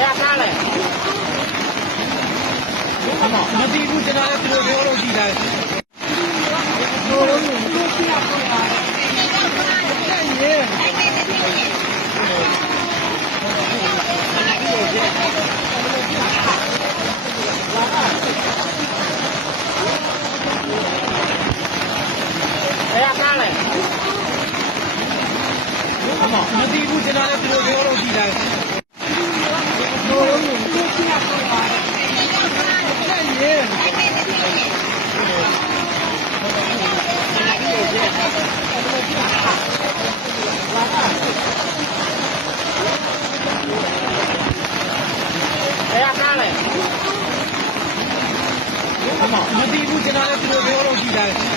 呀，干嘞！မသိဘူးကျွန်တော်လည်းသူတို့ပြောလို့ကြည့်တယ်哎呀，干嘞！မသိဘူးကျွန်တော်လည်းသူတို့ပြောလို့ကြည့်တယ်哎呀，干嘞！မသိဘူးကျွန်တော်လည်းသူတို့ပြောလို့ကြည့်တယ်